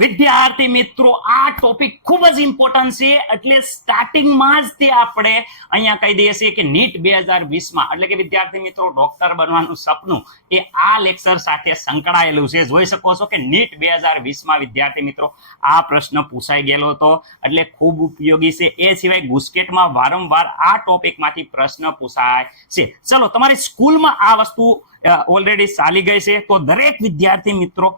વિદ્યાર્થી મિત્રો આ ટોપિક ખૂબ જ ઇમ્પોર્ટન્ટ છે એટલે સ્ટાર્ટિંગમાં જ તે આપણે અહીંયા કહી દઈએ છીએ કે નીટ 2020 એટલે કે વિદ્યાર્થી મિત્રો ડોક્ટર બનવાનું સપનું એ આ લેક્ચર સાથે સંકળાયેલું છે. જોઈ શકો છો કે નીટ 2020 વિદ્યાર્થી મિત્રો આ પ્રશ્ન પૂછાઈ ગયેલો હતો એટલે ખૂબ ઉપયોગી છે. એ સિવાય ગુસ્કેટમાં વારંવાર આ ટોપિકમાંથી પ્રશ્ન પૂછાય છે. ચલો તમારી સ્કૂલમાં આ વસ્તુ ઓલરેડી ચાલી ગઈ છે તો દરેક વિદ્યાર્થી મિત્રો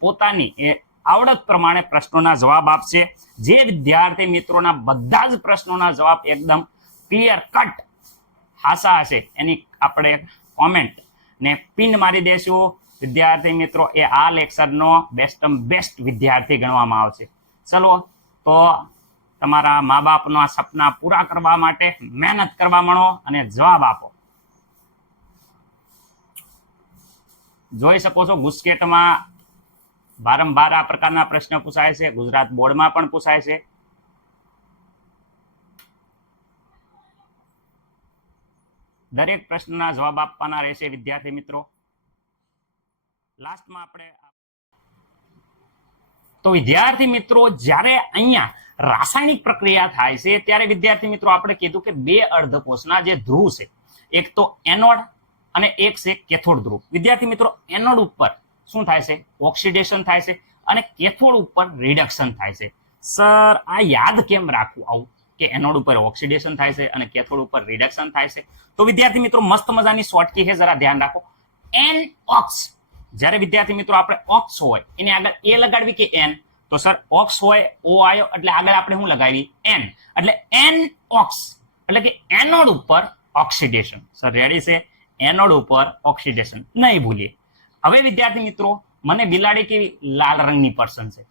પોતાની આવડત પ્રમાણે પ્રશ્નોના જવાબ આપશે. જે વિદ્યાર્થી મિત્રોના બધા જ પ્રશ્નોના જવાબ એકદમ ક્લિયર કટ હાસા હશે એની આપણે કોમેન્ટ ને પિન મારી દેશું. વિદ્યાર્થી મિત્રો એ આ લેક્ચરનો બેસ્ટ વિદ્યાર્થી ગણવામાં આવશે. ચલો તો તમારા મા બાપના સપના પૂરા કરવા માટે મહેનત કરવા માંડો અને જવાબ આપો. જોઈ શકો છો ગુસ્કેટમાં વારંવાર આ પ્રકારના પ્રશ્ન પૂછાય છે. ગુજરાત બોર્ડમાં પણ પૂછાય છે. દરેક પ્રશ્નના જવાબ આપવાના રહેશે વિદ્યાર્થી મિત્રો. લાસ્ટમાં આપણે તો વિદ્યાર્થી મિત્રો જ્યારે અહીંયા રાસાયણિક પ્રક્રિયા થાય છે ત્યારે વિદ્યાર્થી મિત્રો આપણે કીધું કે બે અર્ધકોષના જે ધ્રુવ છે એક તો એનોડ અને એક છે કેથોડ ધ્રુવ. વિદ્યાર્થી મિત્રો એનોડ ઉપર શું થાય છે? ઓક્સિડેશન થાય છે અને કેથોડ ઉપર રિડક્શન થાય છે. સર આ યાદ કેમ રાખવું આવું કે એનોડ ઉપર ઓક્સિડેશન થાય છે અને કેથોડ ઉપર રિડક્શન થાય છે? તો વિદ્યાર્થી મિત્રો મસ્ત મજાની શોર્ટકી છે, જરા ધ્યાન રાખો. એન ઓક્સ, જ્યારે વિદ્યાર્થી મિત્રો આપણે ઓક્સ હોય એની આગળ એ લગાડવી કે એન? તો સર ઓક્સ હોય ઓ આવ્યો એટલે આગળ આપણે શું લગાવી? એન. એટલે એન ઓક્સ એટલે કે એનોડ ઉપર ઓક્સિડેશન. સર રેડી છે? એનોડ ઉપર ઓક્સિડેશન નહીં ભૂલીએ. હવે વિદ્યાર્થી મિત્રો મને બિલાડી કેવી લાલ રંગની પસંદ છે.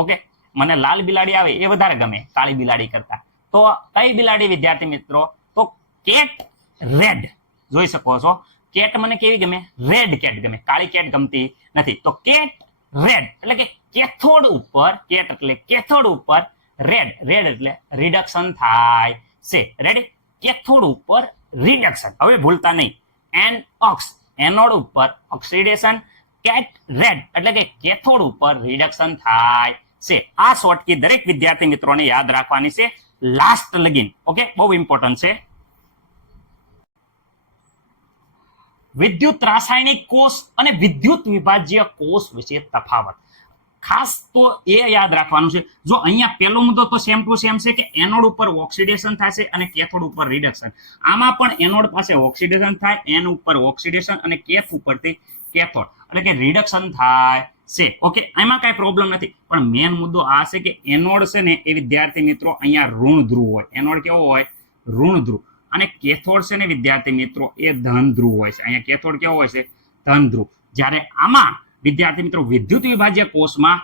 ઓકે, મને લાલ બિલાડી આવે એ વધારે ગમે કાળી બિલાડી કરતા. તો કઈ બિલાડી વિદ્યાર્થી મિત્રો? તો કેટ રેડ. જોઈ શકો છો કેટ મને કેવી ગમે? રેડ કેટ ગમે, કાળી કેટ ગમતી નથી. તો કેટ રેડ એટલે કે કેથોડ ઉપર, કેટ એટલે કેથોડ ઉપર, રેડ એટલે રિડક્શન થાય છે. રેડી? કેથોડ ઉપર રિડક્શન. હવે ભૂલતા નહીં. એન ઓક્સ એનોડ ઉપર ઓક્સિડેશન, કેટ રેડ એટલે કે કેથોડ ઉપર રિડક્શન થાય છે. આ શોર્ટકી દરેક વિદ્યાર્થી મિત્રોને યાદ રાખવાની છે લાસ્ટ લગીન. ઓકે, બહુ ઇમ્પોર્ટન્ટ છે. વિદ્યુત રાસાયણિક કોષ અને વિદ્યુત વિભાજ્ય કોષ વિશે તફાવત ખાસ તો એ યાદ રાખવાનું છે. જો અહીંયા પહેલો મુદ્દો તો સેમ ટુ સેમ છે કે એનોડ ઉપર ઓક્સિડેશન થાય છે અને કેથોડ ઉપર રિડક્શન. આમાં પણ એનોડ પાસે ઓક્સિડેશન થાય, એન ઉપર ઓક્સિડેશન અને કેથ ઉપરથી કેથોડ એટલે કે રિડક્શન થાય છે. ઓકે, એમાં કઈ પ્રોબ્લેમ નથી. પણ મેન મુદ્દો આ છે કે એનોડ છે ને એ વિદ્યાર્થી મિત્રો અહીંયા ઋણ ધ્રુવ હોય. એનોડ કેવો હોય? ઋણ ધ્રુવ. અને કેથોડ છે ને વિદ્યાર્થી મિત્રો એ ધન ધ્રુવ હોય છે. અહીંયા કેથોડ કેવો હોય છે? ધન ધ્રુવ. જ્યારે આમાં વિદ્યાર્થી મિત્રો વિદ્યુત વિભાજ્ય કોષમાં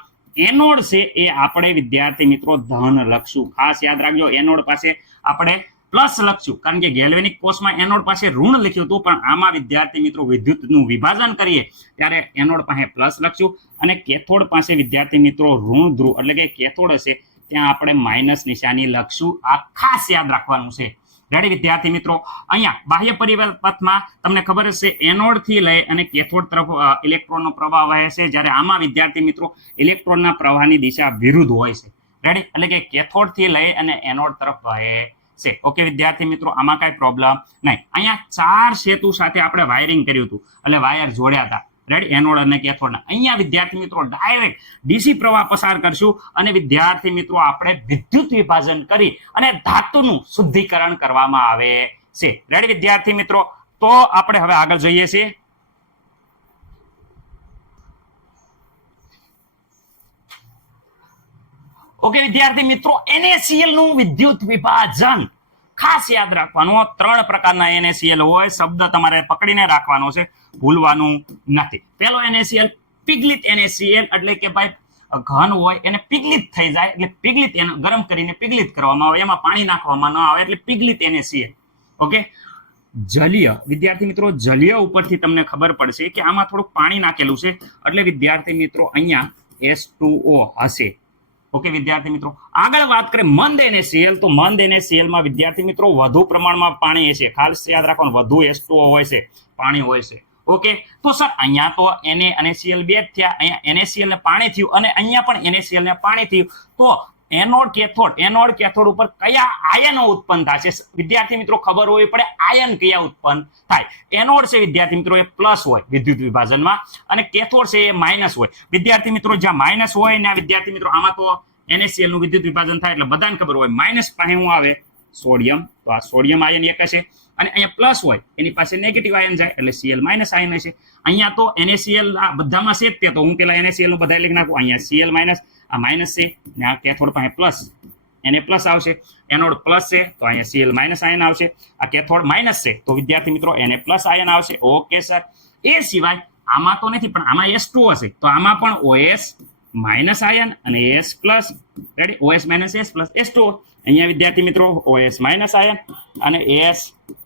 એનોડ છે એ આપણે વિદ્યાર્થી મિત્રો ધન લખશું. ખાસ યાદ રાખજો, એનોડ પાસે આપણે પ્લસ લખશું કારણ કે ગેલ્વેનિક કોષમાં એનોડ પાસે ઋણ લખ્યું હતું, પણ આમાં વિદ્યાર્થી મિત્રો વિદ્યુતનું વિભાજન કરીએ ત્યારે એનોડ પાસે પ્લસ લખશું અને કેથોડ પાસે વિદ્યાર્થી મિત્રો ઋણ ધ્રુવ એટલે કે કેથોડ હશે ત્યાં આપણે માઇનસ નિશાની લખશું. આ ખાસ યાદ રાખવાનું છે. રેડી વિદ્યાર્થી મિત્રો? અહીંયા બાહ્ય પરિપથમાં તમને ખબર હશે એનોડ થી લઈ અને કેથોડ તરફ ઇલેક્ટ્રોનનો પ્રવાહ વહે છે, જ્યારે આમાં વિદ્યાર્થી મિત્રો ઇલેક્ટ્રોનના પ્રવાહની દિશા વિરુદ્ધ હોય છે. રેડી? એટલે કે કેથોડ થી લઈ અને એનોડ તરફ વહે છે. ઓકે વિદ્યાર્થી મિત્રો, આમાં કઈ પ્રોબ્લેમ નહીં. અહીંયા 4 સેતુ સાથે આપણે વાયરિંગ કર્યું હતું એટલે વાયર જોડ્યા હતા. રેડી? એનોડ અને કેથોડના. અહીંયા વિદ્યાર્થી મિત્રો ડાયરેક્ટ ડીસી પ્રવાહ પસાર કરશું અને વિદ્યાર્થી મિત્રો આપણે વિદ્યુત વિભાજન કરી અને ધાતુનું શુદ્ધિકરણ કરવામાં આવે છે. રેડી વિદ્યાર્થી મિત્રો? તો આપણે હવે આગળ જઈએ છીએ. ઓકે વિદ્યાર્થી મિત્રો, NaCl નું વિદ્યુત વિભાજન ખાસ યાદ રાખવાનું. 3 પ્રકારના NaCl હોય. શબ્દ તમારે પકડીને રાખવાનો છે, ભૂલવાનું નથી. પેલો NaCl પિગલિત NaCl એટલે કે ભાઈ ઘન હોય એને પિગલિત થઈ જાય એટલે પિગલિત એને ગરમ કરીને પિગલિત કરવામાં આવે, એમાં પાણી નાખવામાં ન આવે એટલે પિગલિત NaCl. ઓકે, જલીય વિદ્યાર્થી મિત્રો જલીય ઉપરથી તમને ખબર પડશે કે આમાં થોડુંક પાણી નાખેલું છે એટલે વિદ્યાર્થી મિત્રો અહીંયા H2O હશે. ઓકે વિદ્યાર્થી મિત્રો, આગળ વાત કરીએ મંદ NaCl. તો મંદ NaCl માં વિદ્યાર્થી મિત્રો વધુ પ્રમાણમાં પાણી હશે. ખાસ યાદ રાખવાનું વધુ H2O હોય છે, પાણી હોય છે. ઓકે, તો સર અહીંયા તો Na અને Cl બે જ થયા, અહીંયા NaCl ને પાણી થયું અને અહીંયા પણ NaCl ને પાણી થયું. તો એનોડ કેથોડ ઉપર કયા આયનો ઉત્પન્ન થશે? વિદ્યાર્થી મિત્રો ખબર હોવી પડે આયન કયા ઉત્પન્ન થાય. એનોડ છે વિદ્યાર્થી મિત્રો એ પ્લસ હોય વિદ્યુત વિભાજનમાં અને કેથોડ છે એ માઇનસ હોય. વિદ્યાર્થી મિત્રો જ્યાં માઇનસ હોય ને વિદ્યાર્થી મિત્રો આમાં તો NaCl નું વિદ્યુત વિભાજન થાય એટલે બધાને ખબર હોય માઇનસ પાસે શું આવે? સોડિયમ. તો આ સોડિયમ આયન એક હશે અને અહીંયા પ્લસ હોય એની પાસે નેગેટિવ આયન જાય એટલે Cl માઇનસ આયન હશે. અહીંયા તો NaCl આ બધામાં છે જ તે, તો હું પેલા NaCl નું બધા લખી નાખું. અહીંયા Cl માઇનસ, આ માઇનસ છે ને આ કેથોડ પાસે પ્લસ, Na પ્લસ આવશે. એનોડ પ્લસ છે તો અહીંયા Cl માઇનસ આયન આવશે. આ કેથોડ માઇનસ છે તો વિદ્યાર્થી મિત્રો Na પ્લસ આયન આવશે. ઓકે સર, એ સિવાય આમાં તો નથી પણ આમાં S2 હશે તો આમાં પણ OS માઇનસ આયન અને S plus. Ready? OS minus S plus S2. અહીંયા વિદ્યાર્થી મિત્રો OS માઇનસ આયન અને S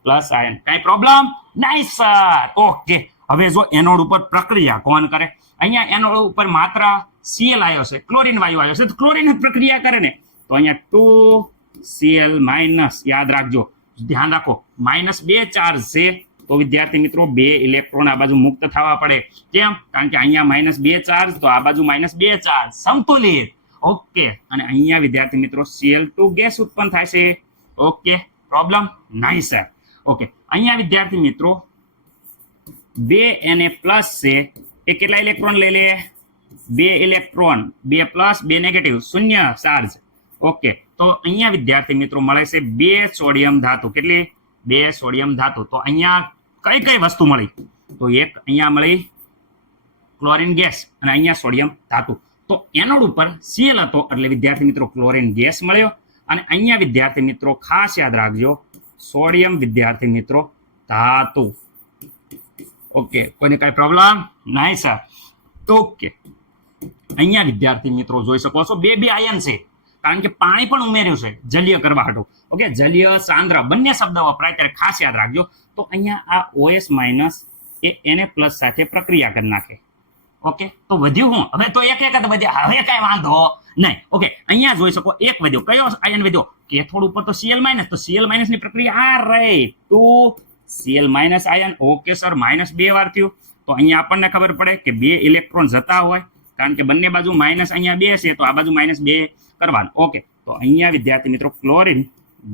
પ્લસ આયન. કઈ પ્રોબ્લેમ નહીં સર? ઓકે, હવે જો એનોડ ઉપર પ્રક્રિયા કોણ કરે? અહીંયા એનોડ ઉપર માત્ર Cl આવ્યો છે, ક્લોરીન વાયુ આવ્યો છે, તો ક્લોરીન પ્રક્રિયા કરે ને તો અહીંયા 2Cl માઇનસ, યાદ રાખજો, ધ્યાન રાખો, માઇનસ 2 ચાર્જ છે તો વિદ્યાર્થી મિત્રો 2 ઇલેક્ટ્રોન આ બાજુ મુક્ત થવા પડે. કેમ? કારણ કે અહીંયા માઇનસ 2 ચાર્જ તો આ બાજુ માઇનસ 2 ચાર્જ, સમતુલિત. ઓકે, અને અહીંયા વિદ્યાર્થી મિત્રો Cl2 ગેસ ઉત્પન્ન થાય છે. ઓકે, પ્રોબ્લેમ નહીં સર. ઓકે, અહીંયા વિદ્યાર્થી મિત્રો 2 Na પ્લસ છે એ કેટલા ઇલેક્ટ્રોન લઈ લે? 2 ઇલેક્ટ્રોન, 2 પ્લસ 2 નેગેટિવ, શૂન્ય ચાર્જ. ઓકે, તો અહીંયા વિદ્યાર્થી મિત્રો મળે છે 2 સોડિયમ ધાતુ. કેટલી? 2 સોડિયમ ધાતુ. તો અહીંયા કઈ કઈ વસ્તુ મળી? તો એક અહીંયા મળી ક્લોરીન ગેસ અને અહીંયા સોડિયમ ધાતુ. તો એનોડ ઉપર Cl હતો એટલે વિદ્યાર્થી મિત્રો ક્લોરીન ગેસ મળ્યો અને અહીંયા વિદ્યાર્થી મિત્રો ખાસ યાદ રાખજો સોડિયમ વિદ્યાર્થી મિત્રો ધાતુ. ઓકે, કોઈને કઈ પ્રોબ્લેમ નહીં સર? ઓકે, અહીંયા વિદ્યાર્થી મિત્રો જોઈ શકો છો બે આયન છે કારણ કે પાણી પણ ઉમેર્યું છે જલીય કરવા હાટું. ઓકે, જલીય સાંદ્ર બંને શબ્દ વપરાય ત્યારે ખાસ યાદ રાખજો. તો અહીંયા આ OS માઇનસ એ Na પ્લસ સાથે પ્રક્રિયા કરી નાખે. ઓકે, તો વધ્યું હું હવે તો એક જ વધ્યા, હવે કઈ વાંધો નહીં. ઓકે, અહીંયા જોઈ શકો એક વધ્યો. કયો આયન વધ્યો? કેથોડ ઉપર તો Cl માઇનસ, તો Cl માઇનસ ની પ્રક્રિયા આ રહી 2Cl minus ion. Okay sir, minus 2 વાર થયું તો અહીંયા આપણને ખબર પડે કે 2 ઇલેક્ટ્રોન જતા હોય કારણ કે બંને બાજુ માઇનસ અહીંયા 2 છે તો આ બાજુ માઇનસ 2 કરવાનું. ઓકે, તો અહીંયા વિદ્યાર્થી મિત્રો ક્લોરીન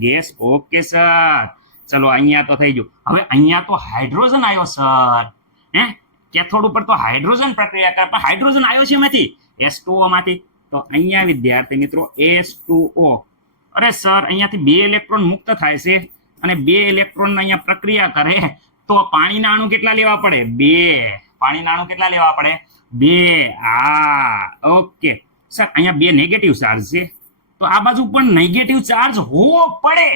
ગેસ. ઓકે સર, ચલો અહીંયા તો થઈ ગયું. હવે અહીંયા તો હાઇડ્રોજન આવ્યો સર. હે, કેથોડ ઉપર તો હાઇડ્રોજન પ્રક્રિયા કરે પણ હાઇડ્રોજન આવ્યો છે એમાંથી H2O માંથી. તો અહીંયા વિદ્યાર્થી મિત્રો H2O. અરે સર, અહીંયાથી 2 ઇલેક્ટ્રોન મુક્ત થાય છે અને 2 ઇલેક્ટ્રોન અહીંયા પ્રક્રિયા કરે તો પાણીના અણુ કેટલા લેવા પડે? 2. પાણીના અણુ કેટલા લેવા પડે? 2. હા, ઓકે સર, અહીંયા 2 નેગેટિવ ચાર્જ છે તો આ બાજુ પણ નેગેટિવ ચાર્જ હોવો પડે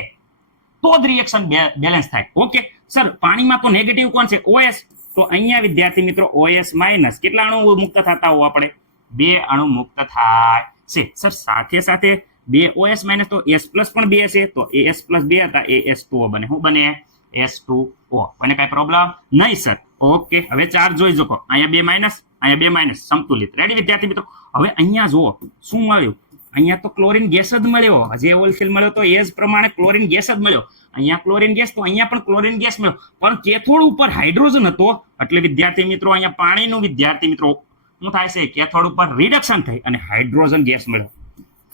તો જ રિએક્શન બેલેન્સ થાય. ઓકે સર, પાણીમાં તો નેગેટિવ કોણ છે? OS. તો અહીંયા વિદ્યાર્થી મિત્રો OS માઇનસ કેટલા અણુ મુક્ત થતા હોવા પડે? 2 અણુ મુક્ત થાય છે. સર, સાથે સાથે 2 OS માઇનસ તો S પ્લસ પણ 2 છે તો AS પ્લસ 2 હતા એ H2O બને. શું બને? H2O. કોઈને કઈ પ્રોબ્લેમ નહીં સર? ઓકે, હવે ચાર્જ જોઈ શકો. અહીંયા 2 માઇનસ, અહીંયા 2 માઇનસ, સમતુલિત. રેડી વિદ્યાર્થી મિત્રો? હવે અહીંયા જુઓ શું મળ્યું? અહીંયા તો ક્લોરીન ગેસ જ મળ્યો. જે ઓલફિલ મળ્યો તો એ જ પ્રમાણે ક્લોરીન ગેસ જ મળ્યો. અહીંયા ક્લોરીન ગેસ તો અહીંયા પણ ક્લોરીન ગેસ મળ્યો પણ કેથોડ ઉપર હાઇડ્રોજન હતો એટલે વિદ્યાર્થી મિત્રો અહીંયા પાણીનું વિદ્યાર્થી મિત્રો શું થાય છે? કેથોડ ઉપર રિડક્શન થઈ અને હાઇડ્રોજન ગેસ મળ્યો.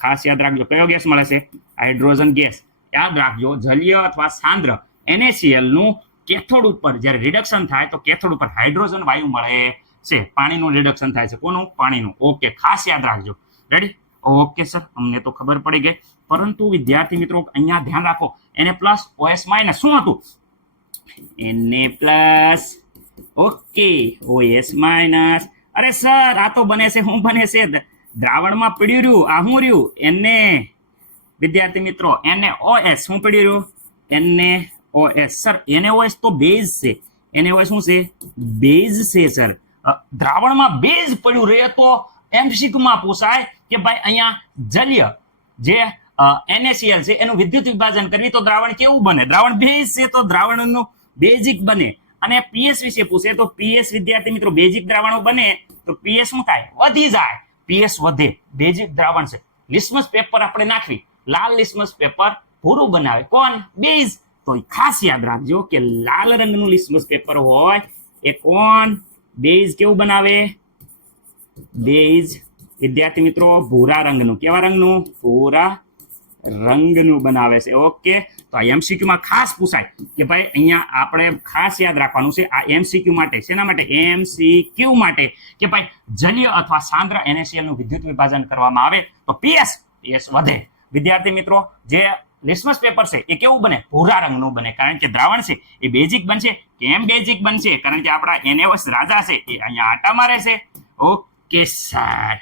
ખાસ યાદ રાખજો કયો ગેસ મળે છે? Hydrogen gas. યાદ રાખજો જલીય અથવા સાંદ્ર NaCl નું કેથોડ ઉપર જ્યારે રિડક્શન થાય તો કેથોડ ઉપર હાઇડ્રોજન વાયુ મળે છે. પાણીનું રિડક્શન થાય છે. કોનું? પાણીનું. ઓકે, ખાસ યાદ રાખજો. રેડી? ઓકે સર, અમને તો ખબર પડી ગઈ પરંતુ વિદ્યાર્થી મિત્રો અહીંયા ધ્યાન રાખો Na પ્લસ OS માઇનસ શું હતું? Na plus. Okay, OS minus. અરે સર, આ તો બને છે શું બને છે? દ્રાવણમાં પડ્યું રહ્યું. આ શું રહ્યું? Na. વિદ્યાર્થી મિત્રો NaOS શું પડ્યું રહ્યું? NaOS. સર, NaOS તો બેઝ છે. NaOS શું છે? બેઝ છે સર. દ્રાવણમાં બેઝ પડ્યું રહે તો MCQમાં પૂછાય કે ભાઈ અહીંયા જલીય જે NaCl છે એનું વિદ્યુત વિભાજન કરવી તો દ્રાવણ કેવું બને? દ્રાવણ બેઝ છે તો દ્રાવણનું બેઝિક બને. અને પીએસ વિશે પૂછે તો પીએસ વિદ્યાર્થી મિત્રો બેઝિક દ્રાવણો બને તો પીએસ શું થાય? વધી જાય. પીએસ વધે. બેઝિક દ્રાવણ છે. લિસ્મસ પેપર આપણે નાખવી, લાલ લિસ્મસ પેપર ભૂરું બનાવે. કોણ? બેઝ. તો ખાસ યાદ રાખજો કે લાલ રંગનું લિસ્મસ પેપર હોય એ કોણ બેઝ કેવું બનાવે બેઝ વિદ્યાર્થી મિત્રો ભૂરા રંગનું કેવા રંગનું ભૂરા રંગનું બનાવે છે ઓકે તો આ એમસીક્યુ માં ખાસ પૂછાય કે ભાઈ અહીંયા આપણે ખાસ યાદ રાખવાનું છે આ એમસીક્યુ માટે શેના માટે એમસીક્યુ માટે કે ભાઈ જલીય અથવા સાંદ્ર NaCl નું વિદ્યુત વિભાજન કરવામાં આવે તો પીએસ વધે વિદ્યાર્થી મિત્રો જે લિટમસ પેપર છે એ કેવું બને ભૂરા રંગનું બને કારણ કે દ્રાવણ છે એ બેઝિક બનશે કેમ બેઝિક બનશે કારણ કે આપણા NaOH રાજા છે એ અહીંયા આટા મારે છે ઓકે સર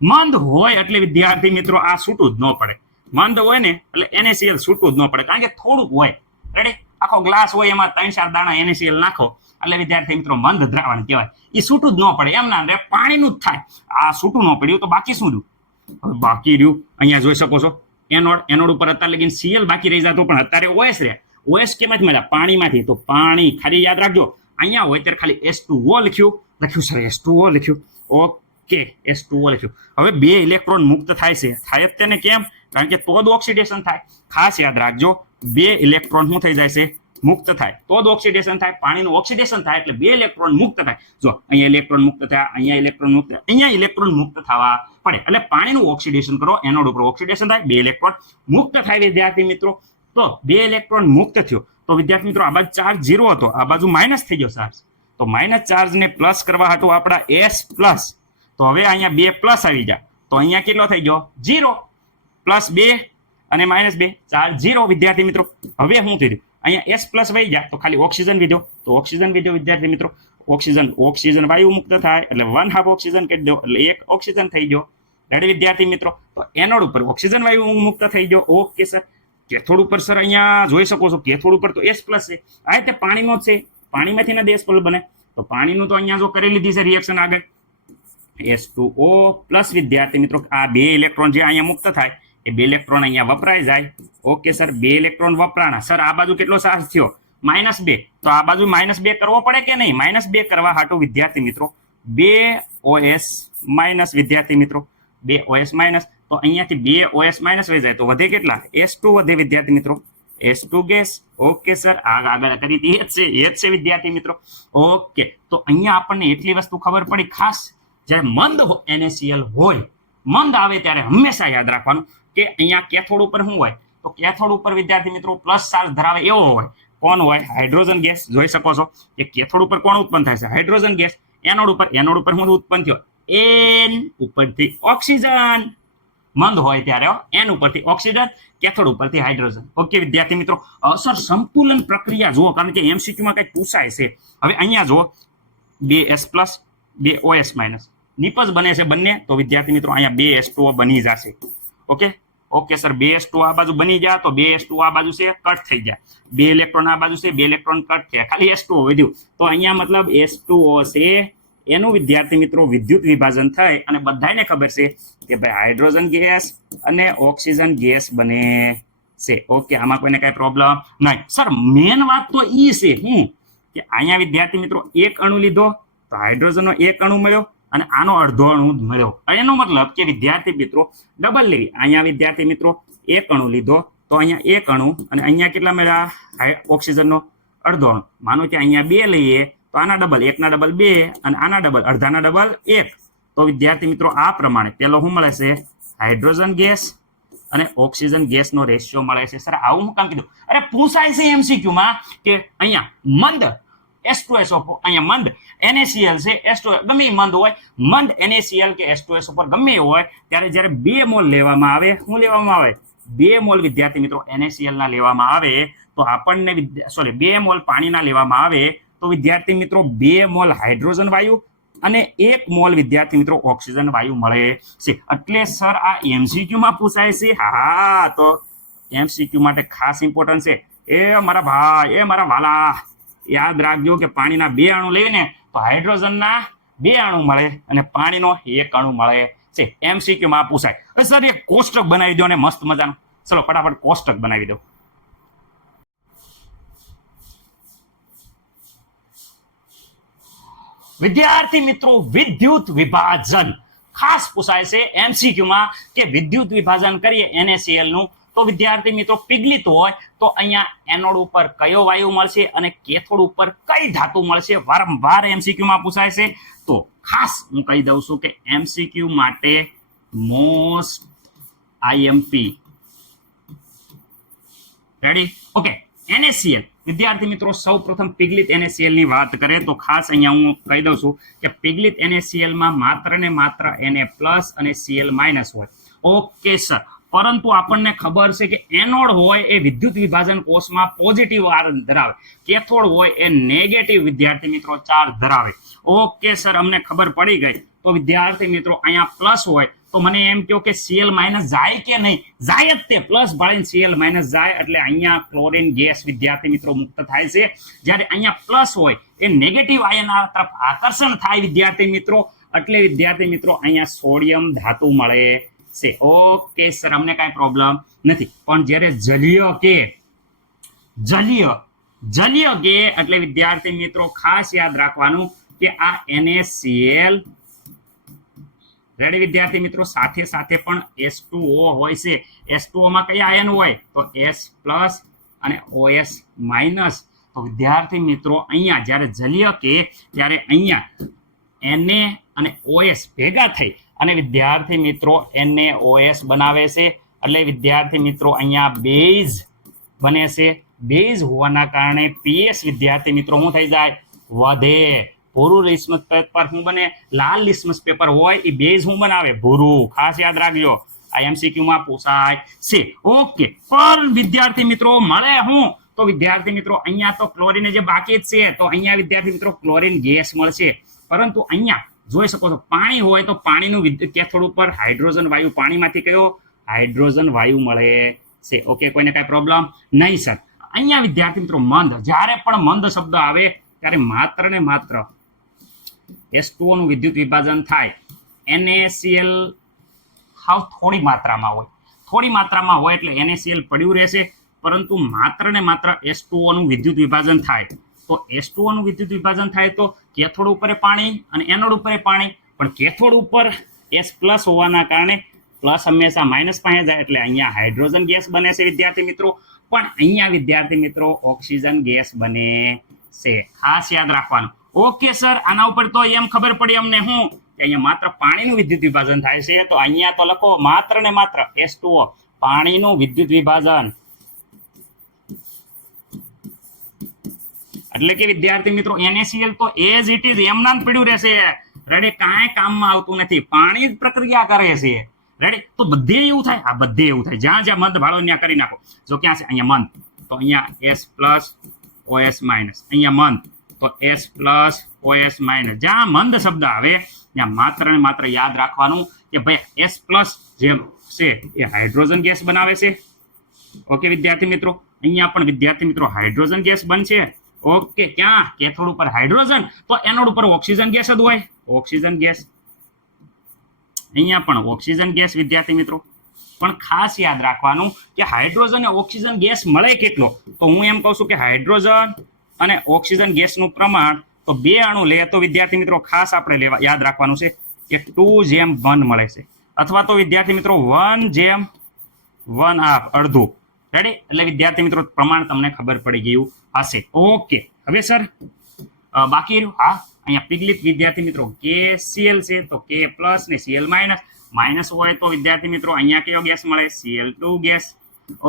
મંદ હોય એટલે વિદ્યાર્થી મિત્રો આ છૂટું જ ન પડે મંદ હોય ને એટલે NaCl છૂટું જ ન પડે કારણ કે થોડુંક હોય રેડી આખો ગ્લાસ હોય એમાં 3-4 દાણા NaCl નાખો એટલે વિદ્યાર્થી મિત્રો મંદ દ્રાવણ કહેવાય એ છૂટું જ ન પડે એમ ના પાણીનું જ થાય આ છૂટું ન પડ્યું તો બાકી શું રહ્યું બાકી રહ્યું અહીંયા જોઈ શકો છો એનોડ ઉપર અત્યારે લગીને Cl બાકી રહી જતો પણ અત્યારે OS રહે OS કેમાંથી મળ્યા પાણીમાંથી તો પાણી ખાલી યાદ રાખજો અહીંયા હોય ત્યારે ખાલી H2O લખ્યું સર H2O લખ્યું ઓકે H2O લખ્યું હવે બે ઇલેક્ટ્રોન મુક્ત થાય છે થાય તેને કેમ કારણ કે તો જ ઓક્સિડેશન થાય ખાસ યાદ રાખજો બે ઇલેક્ટ્રોન શું થઈ જાય છે મુક્ત થાય તો જ ઓક્સિડેશન થાય પાણીનું ઓક્સિડેશન થાય એટલે બે ઇલેક્ટ્રોન મુક્ત થાય જો અહીંયા ઇલેક્ટ્રોન મુક્ત થયા અહીંયા ઇલેક્ટ્રોન મુક્ત થવા પડે એટલે પાણીનું ઓક્સિડેશન કરો એનોડ ઉપર ઓક્સિડેશન થાય બે ઇલેક્ટ્રોન મુક્ત થાય વિદ્યાર્થી મિત્રો તો બે ઇલેક્ટ્રોન મુક્ત થયો તો વિદ્યાર્થી મિત્રો આ બાજુ ચાર્જ 0 હતો આ બાજુ માઇનસ થઈ ગયો ચાર્જ તો માઇનસ ચાર્જને પ્લસ કરવા હાટુ આપણા S પ્લસ તો હવે અહીંયા બે પ્લસ આવી જાય તો અહીંયા કેટલો થઈ ગયો 0 પ્લસ 2 અને માઇનસ 2 ચાર્જ 0 વિદ્યાર્થી મિત્રો હવે શું થયું અહીંયા S પ્લસ વહી જાય તો ખાલી ઓક્સિજન વિધો તો ઓક્સિજન વિધો વિદ્યાર્થી મિત્રો ઓક્સિજન વાયુ મુક્ત થાય એટલે 1/2 ઓક્સિજન કરી દો એટલે 1 ઓક્સિજન થઈ ગયો રેડી વિદ્યાર્થી મિત્રો તો એનોડ ઉપર ઓક્સિજન વાયુ મુક્ત થઈ ગયો ઓકે સર કેથોડ ઉપર સર અહીંયા જોઈ શકો છો કેથોડ ઉપર તો S પ્લસ છે આ રીતે પાણીનો જ છે પાણીમાંથી ના S પ્લસ બને તો પાણીનું તો અહીંયા જો કરી લીધી છે રિએક્શન આગળ H2O પ્લસ વિદ્યાર્થી મિત્રો આ બે ઇલેક્ટ્રોન જે અહીંયા મુક્ત થાય એ બે ઇલેક્ટ્રોન અહીંયા વપરાઈ જાય ઓકે સર બે ઇલેક્ટ્રોન વપરાણા સર આ બાજુ કેટલો ચાર્જ થયો -2 તો આ બાજુ -2 કરવો પડે કે નહીં -2 કરવા હાટુ વિદ્યાર્થી મિત્રો 2 OS માઇનસ વિદ્યાર્થી મિત્રો 2 OS માઇનસ તો અહીંયાથી 2 OS માઇનસ વહી જાય તો વધે કેટલા H2 વધે વિદ્યાર્થી મિત્રો H2 ગેસ ઓકે સર આગળ કરી એ જ છે વિદ્યાર્થી મિત્રો ઓકે તો અહીંયા આપણને એટલી વસ્તુ ખબર પડી ખાસ જ્યારે મંદ NaCl હોય મંદ આવે ત્યારે હંમેશા યાદ રાખવાનું કે અહીંયા કેથોડ ઉપર શું હોય તો કેથોડ ઉપર વિદ્યાર્થી મિત્રો પ્લસ ચાર્જ ધરાવે એવો હોય કોણ હોય હાઇડ્રોજન ગેસ જોઈ શકો છો કે કેથોડ ઉપર કોણ ઉત્પન્ન થાય છે હાઇડ્રોજન ગેસ એનોડ ઉપર શું ઉત્પન્ન થયો N ઉપરથી ઓક્સિજન મંદ હોય ત્યારે N ઉપરથી ઓક્સિજન કેથોડ ઉપરથી હાઇડ્રોજન ઓકે વિદ્યાર્થી મિત્રો સર સંતુલન પ્રક્રિયા જુઓ કારણ કે MCQ માં કંઈક પૂછાય છે હવે અહીંયા જુઓ 2S પ્લસ 2 OS માઇનસ નિપજ બને છે બંને તો વિદ્યાર્થી મિત્રો અહીંયા 2H2O બની જશે ઓકે સર 2H2O આ બાજુ બની જાય તો 2H2O આ બાજુ છે કટ થઈ જાય બે ઇલેક્ટ્રોન આ બાજુ છે બે ઇલેક્ટ્રોન કટ થયા ખાલી H2O વધ્યું તો અહીંયા મતલબ H2O છે એનું વિદ્યાર્થી મિત્રો વિદ્યુત વિભાજન થાય અને બધાને ખબર છે કે ભાઈ હાઇડ્રોજન ગેસ અને ઓક્સિજન ગેસ બને છે ઓકે આમાં કોઈને કઈ પ્રોબ્લેમ નહીં સર મેન વાત તો ઈ છે કે અહીંયા વિદ્યાર્થી મિત્રો એક અણુ લીધો તો હાઇડ્રોજનનો એક અણુ મળ્યો અને આનો અડધો અણુ મળ્યો એનો મતલબ કે વિદ્યાર્થી મિત્રો ડબલ લેવી અહીંયા વિદ્યાર્થી મિત્રો એક અણુ લીધો તો અહીંયા એક અણુ અને અહીંયા કેટલા મળ્યા ઓક્સિજનનો અડધો અણુ માનો કે અહીંયા 2 લઈએ તો આના ડબલ એકના ડબલ 2 અને આના ડબલ અડધાના ડબલ 1 તો વિદ્યાર્થી મિત્રો આ પ્રમાણે પેલો શું મળે છે હાઇડ્રોજન ગેસ અને ઓક્સિજન ગેસનો રેશિયો મળે છે સર આવું હું કામ કીધું અરે પૂછાય છે MCQ માં કે અહીંયા મંદ H2SO અહીંયા મંદ NaCl છે H2 ગમે મંદ હોય મંદ NaCl કે H2SO પર ગમે હોય ત્યારે જ્યારે 2 મોલ લેવામાં આવે શું લેવામાં આવે 2 મોલ વિદ્યાર્થી મિત્રો NaCl ના લેવામાં આવે તો આપણને 2 મોલ પાણીના લેવામાં આવે તો વિદ્યાર્થી મિત્રો 2 મોલ હાઇડ્રોજન વાયુ અને 1 મોલ વિદ્યાર્થી મિત્રો ઓક્સિજન વાયુ મળે છે એટલે સર આ MCQ માં પૂછાય છે હા તો MCQ માટે ખાસ ઇમ્પોર્ટન્ટ છે એ મારા ભાઈ એ મારા વાલા યાદ રાખજો કે પાણીના 2 અણુ લઈને તો હાઇડ્રોજનના 2 અણુ મળે અને પાણીનો 1 અણુ મળે છે MCQ માં પૂછાય સર એક કોષ્ટક બનાવી દો ને મસ્ત મજાનું ચલો ફટાફટ કોષ્ટક બનાવી દો વિદ્યાર્થી મિત્રો વિદ્યુત વિભાજન ખાસ પૂછાય છે MCQ માં કે વિદ્યુત વિભાજન કરીએ NaCl નું તો વિદ્યાર્થી મિત્રો પિગલિત હોય તો અહીંયા એનોડ ઉપર કયો વાયુ મળશે અને કેથોડ ઉપર કઈ ધાતુ મળશે, વારંવાર MCQ માં પૂછાય છે. તો ખાસ હું કહી દઉં છું કે MCQ માટે most IMP ready. Okay, NaCl વિદ્યાર્થી મિત્રો સૌપ્રથમ પિગલિત NaCl ની વાત કરીએ તો ખાસ અહીંયા હું કહી દઉં છું કે પિગલિત NaCl માં માત્ર ને માત્ર Na+ અને Cl- હોય. ઓકે સર, પરંતુ આપણને ખબર છે કે એનોડ હોય એ વિદ્યુત વિભાજન કોષમાં પોઝિટિવ ચાર્જ ધરાવે, કેથોડ હોય એ નેગેટિવ વિદ્યાર્થી મિત્રો ચાર્જ ધરાવે. ઓકે સર, અમને ખબર પડી ગઈ. તો વિદ્યાર્થી મિત્રો અહીંયા પ્લસ હોય તો મને એમ કહો કે Cl- જાય કે નહીં? જાય જ, તે પ્લસ ભાળીને Cl- જાય એટલે અહીંયા ક્લોરીન ગેસ વિદ્યાર્થી મિત્રો મુક્ત થાય છે. જ્યારે અહીંયા પ્લસ હોય એ નેગેટિવ આયન તરફ આકર્ષણ થાય વિદ્યાર્થી મિત્રો, એટલે વિદ્યાર્થી મિત્રો અહીંયા સોડિયમ ધાતુ મળે છે. ઓકે સર, અમને કાંઈ પ્રોબ્લેમ નથી. પણ જ્યારે જલીય કે એટલે વિદ્યાર્થી મિત્રો ખાસ યાદ રાખવાનું કે આ NaCl રેડી વિદ્યાર્થી મિત્રો, સાથે સાથે પણ H2O હોય છે. H2O માં કયા આયન હોય? તો H+ અને OS-. તો વિદ્યાર્થી મિત્રો અહીંયા જ્યારે જલીય કે ત્યારે અહીંયા Na અને OS ભેગા થઈ અને વિદ્યાર્થી મિત્રો NaOS બનાવે છે. એટલે વિદ્યાર્થી મિત્રો અહીંયા બેઝ બને છે. બેઝ હોવાના કારણે પીએચ વિદ્યાર્થી મિત્રો શું થઈ જાય? વધે. ભૂરું લિસ્મસ પેપર શું બને? લાલ લિસ્મસ પેપર હોય એ બેઝ શું બનાવે? ભૂરું. ખાસ યાદ રાખજો, આ MCQ માં પૂછાય છે. ઓકે, પણ વિદ્યાર્થી મિત્રો મળે હું? તો વિદ્યાર્થી મિત્રો અહીંયા તો ક્લોરીન જે બાકી જ છે, તો અહીંયા વિદ્યાર્થી મિત્રો ક્લોરીન ગેસ મળશે. પરંતુ અહીંયા જોઈ શકો છો પાણી હોય તો પાણીનું કેથોડ ઉપર હાઇડ્રોજન વાયુ, પાણીમાંથી કયો? હાઇડ્રોજન વાયુ મળે છે. ઓકે, કોઈને કાંઈ પ્રોબ્લેમ નહીં સર. અહીંયા વિદ્યાર્થી મિત્રો મંદ, જ્યારે પણ મંદ શબ્દ આવે ત્યારે માત્ર ને માત્ર H2O નું વિદ્યુત વિભાજન થાય. NaCl હાવ થોડી માત્રામાં હોય એટલે NaCl પડ્યું રહેશે, પરંતુ માત્ર ને માત્ર H2O નું વિદ્યુત વિભાજન થાય. તો H2O નું વિદ્યુત વિભાજન થાય તો કેથોડ ઉપર પાણી અને એનોડ ઉપર પાણી, પણ કેથોડ ઉપર H+ હોવાના કારણે પ્લસ હંમેશા માઇનસ પાસે જાય એટલે અહીંયા હાઇડ્રોજન ગેસ બને છે વિદ્યાર્થી મિત્રો. પણ અહીંયા વિદ્યાર્થી મિત્રો ઓક્સિજન ગેસ બને છે. ખાસ યાદ રાખવાનું. ઓકે સર, આના ઉપર તો એમ ખબર પડી અમને હું કે અહીંયા માત્ર પાણીનું વિદ્યુત વિભાજન થાય છે. તો અહીંયા તો લખો માત્ર ને માત્ર H2O, પાણીનું વિદ્યુત વિભાજન. એટલે કે વિદ્યાર્થી મિત્રો NaCl તો એઝ ઇટ ઇઝ એમના જ પડ્યું રહેશે. રેડી, કાંઈ કામમાં આવતું નથી, પાણી જ પ્રક્રિયા કરે છે. રેડી, તો બધે એવું થાય. આ બધે એવું થાય. જ્યાં જ્યાં મંદ ભાળો ત્યાં કરી નાખો. જો ક્યાં છે? અહીંયા મંદ, તો અહીંયા H+ OS-. અહીંયા મંદ તો H+ OS-. જ્યાં મંદ શબ્દ આવે ત્યાં માત્ર ને માત્ર યાદ રાખવાનું કે ભાઈ H+ જેમ છે એ હાઇડ્રોજન ગેસ બનાવે છે. ઓકે વિદ્યાર્થી મિત્રો, અહીંયા પણ વિદ્યાર્થી મિત્રો હાઇડ્રોજન ગેસ બનશે. ઓકે, ક્યાં? કેથોડ ઉપર હાઇડ્રોજન, તો એનોડ ઉપર ઓક્સિજન ગેસ જ હોય. ઓક્સિજન ગેસ, અહીંયા પણ ઓક્સિજન ગેસ વિદ્યાર્થી મિત્રો. પણ ખાસ યાદ રાખવાનું કે હાઇડ્રોજન અને ઓક્સિજન ગેસ મળે કેટલો? તો હું એમ કહું છું કે હાઇડ્રોજન અને ઓક્સિજન ગેસનું પ્રમાણ તો 2 અણુ લે તો વિદ્યાર્થી મિત્રો ખાસ આપણે યાદ રાખવાનું છે કે 2:1 મળે છે, અથવા તો વિદ્યાર્થી મિત્રો 1:1 અડધું. રેડી, એટલે વિદ્યાર્થી મિત્રો પ્રમાણ તમને ખબર પડી ગયું હશે. ઓકે, હવે સર બાકી રહ્યું હા અહીંયા પિગલિત વિદ્યાર્થી મિત્રો KCl છે તો K+ ને Cl-. માઇનસ હોય તો વિદ્યાર્થી મિત્રો અહીંયા કયો ગેસ મળે? Cl2 gas.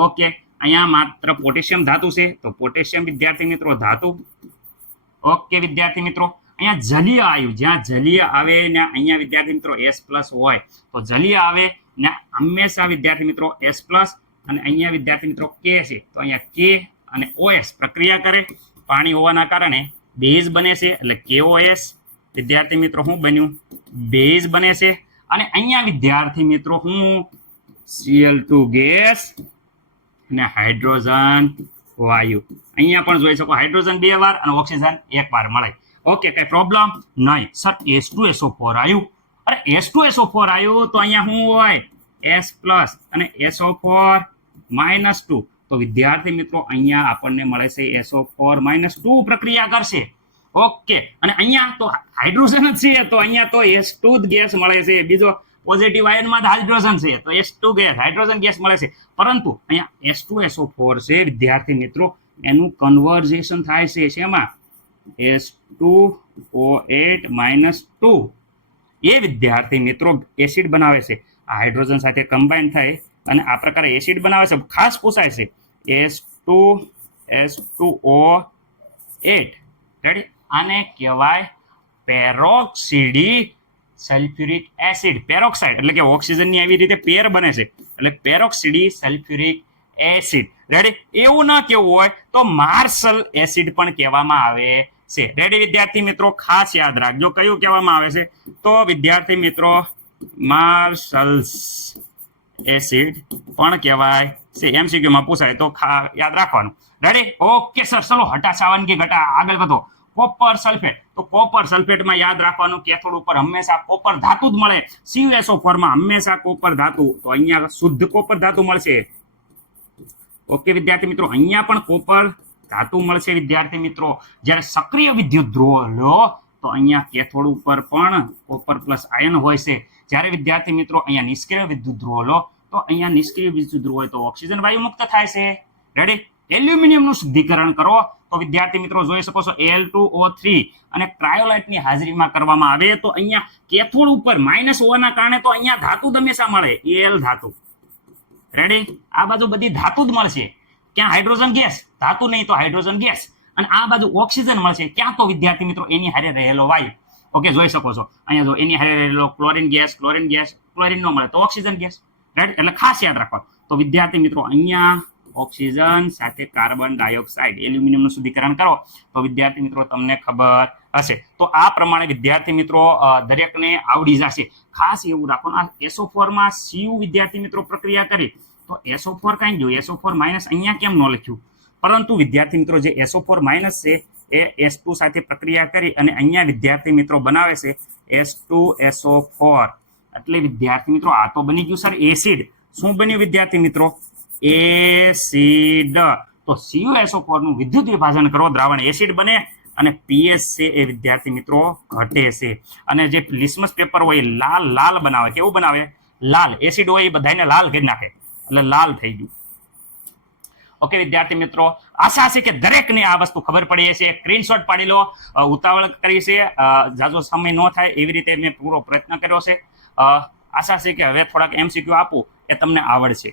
ઓકે, અહીંયા માત્ર પોટેશિયમ ધાતુ છે તો પોટેશિયમ વિદ્યાર્થી મિત્રો ધાતુ. ઓકે વિદ્યાર્થી મિત્રો, અહીંયા જલીય આયુ, જ્યાં જલીય આવે ને અહીંયા વિદ્યાર્થી મિત્રો H+ હોય તો જલીય આવે ને હંમેશા વિદ્યાર્થી મિત્રો H+ અને અહીંયા વિદ્યાર્થી મિત્રો K છે તો અહીંયા K અને OS પ્રક્રિયા કરે. પાણી હોવાના કારણે બેઝ બને છે એટલે KOS વિદ્યાર્થી મિત્રો શું બન્યું? બેઝ બને છે. અને અહીંયા વિદ્યાર્થી મિત્રો હું Cl2 ગેસ અને હાઇડ્રોજન વાયુ. અહીંયા પણ જોઈ શકો હાઇડ્રોજન 2 વાર અને ઓક્સિજન 1 વાર મળે. ઓકે, કઈ પ્રોબ્લેમ નહીં સર. H2SO4 આવ્યું. અરે H2SO4 આવ્યું તો અહીંયા શું હોય? H+ અને SO4 -2. તો વિદ્યાર્થી મિત્રો અહીંયા આપણને મળે છે SO4 - 2 પ્રક્રિયા કરશે. ઓકે, અને અહીંયા તો હાઇડ્રોજન જ છે તો અહીંયા તો H2 જ ગેસ મળે છે, બીજો પોઝિટિવ આયનમાં હાઇડ્રોજન છે તો H2 ગેસ હાઇડ્રોજન ગેસ મળે છે, પરંતુ અહીંયા H2SO4 છે વિદ્યાર્થી મિત્રો, એનું કન્વર્ઝેશન થાય છે શેમાં? H2O8 -2 એ વિદ્યાર્થી મિત્રો એસિડ બનાવે છે, આ હાઇડ્રોજન સાથે કમ્બાઈન થાય અને આ પ્રકારે એસિડ બનાવે છે. ખાસ પૂછાય છે H2SO8 રેડી, આને કહેવાય પેરોક્સિડી સલ્ફ્યુરિક એસિડ. પેરોક્સાઇડ એટલે કે ઓક્સિજનની આવી રીતે પેર બને છે એટલે પેરોક્સિડી સલ્ફ્યુરિક એસિડ રેડી. એવું ના કેવું હોય તો માર્શલ એસિડ પણ કહેવામાં આવે છે રેડી. વિદ્યાર્થી મિત્રો ખાસ યાદ રાખજો કયું કહેવામાં આવે છે તો વિદ્યાર્થી મિત્રો માર્શલ્સ એસિડ પણ કહેવાય છે. MCQ માં પૂછાય તો યાદ રાખવાનું રેડી. ઓકે સર, ચલો હટા સાવન કે ઘટા આગળ વધો. કોપર સલ્ફેટ, તો કોપર સલ્ફેટમાં યાદ રાખવાનું કેથોડ ઉપર હંમેશા કોપર ધાતુ જ મળે. CuSO4 માં હંમેશા કોપર ધાતુ, તો અહીંયા શુદ્ધ કોપર ધાતુ મળશે. ઓકે વિદ્યાર્થી મિત્રો, અહીંયા પણ કોપર ધાતુ મળશે વિદ્યાર્થી મિત્રો. જ્યારે સક્રિય વિદ્યુત ધ્રુવ લો તો અહીંયા કેથોડ ઉપર પણ કોપર પ્લસ આયન હોય છે. જ્યારે વિદ્યાર્થી મિત્રો અહીંયા નિષ્ક્રિય વિદ્યુત ધ્રુવ લો તો અહીંયા નિષ્ક્રિય વિદ્યુત ધ્રુવ હોય તો ઓક્સિજન વાયુ મુક્ત થાય છે રેડી. એલ્યુમિનિયમનું શુદ્ધિકરણ કરો તો વિદ્યાર્થી મિત્રો જોઈ શકો છો Al2O3 અને ક્રાયોલાઇટની હાજરીમાં કરવામાં આવે તો અહીંયા કેથોડ ઉપર માઇનસ હોવાના કારણે તો અહીંયા ધાતુ હંમેશા મળે, Al ધાતુ રેડી. આ બાજુ બધી ધાતુ જ મળશે, ક્યાં હાઇડ્રોજન ગેસ, ધાતુ નહીં તો હાઇડ્રોજન ગેસ, અને આ બાજુ ઓક્સિજન મળશે, ક્યાં તો વિદ્યાર્થી મિત્રો એની હારે રહેલો વાયુ. ઓકે જોઈ શકો છો અહીંયા જો એની હારે રહેલો ક્લોરીન ગેસ, ક્લોરીન નો મળે તો ઓક્સિજન ગેસ રાઈટ. એટલે ખાસ યાદ રાખવા. તો વિદ્યાર્થી મિત્રો અહીંયા ઓક્સિજન સાથે કાર્બન ડાયોક્સાઇડ એલ્યુમિનિયમનું શુદ્ધિકરણ કરો તો વિદ્યાર્થી મિત્રો તમને ખબર હશે. તો આ પ્રમાણે વિદ્યાર્થી મિત્રો દરેકને આવડી જશે. ખાસ એવું રાખવાનું આ SO4 માં Cu વિદ્યાર્થી મિત્રો પ્રક્રિયા કરી તો SO4 કઈ ગયું, SO4 માઇનસ અહીંયા કેમ ન લખ્યું, પરંતુ વિદ્યાર્થી મિત્રો જે SO4 માઇનસ છે એ S2 સાથે પ્રક્રિયા કરી અને અહીંયા વિદ્યાર્થી મિત્રો બનાવે છે H2SO4. એટલે વિદ્યાર્થી મિત્રો આ તો બની ગયું સર એસિડ. શું બન્યું વિદ્યાર્થી મિત્રો? એસિડ. તો CuSO4 નું વિદ્યુત વિભાજન કરો, દ્રાવણ એસિડ બને અને pH છે એ વિદ્યાર્થી મિત્રો ઘટે છે. અને જે લિસ્મસ પેપર હોય લાલ લાલ બનાવે, કેવું બનાવે? લાલ. એસિડ હોય એ બધાને લાલ કરી નાખે એટલે લાલ થઈ ગયું. ઓકે વિદ્યાર્થી મિત્રો, આશા છે કે દરેકને આ વસ્તુ ખબર પડી હશે. સ્ક્રીનશોટ પાડી લો, ઉતાવળ કરી છે, જાજો સમય ન થાય એવી રીતે મેં પૂરો પ્રયત્ન કર્યો છે. આશા છે કે હવે થોડાક MCQ આપું એ તમને આવડશે.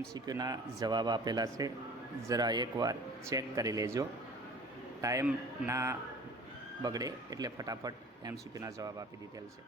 MCQના જવાબ આપેલા છે, જરા એકવાર ચેક કરી લેજો, ટાઈમ ના બગડે એટલે ફટાફટ MCQના જવાબ આપી દીધેલ છે.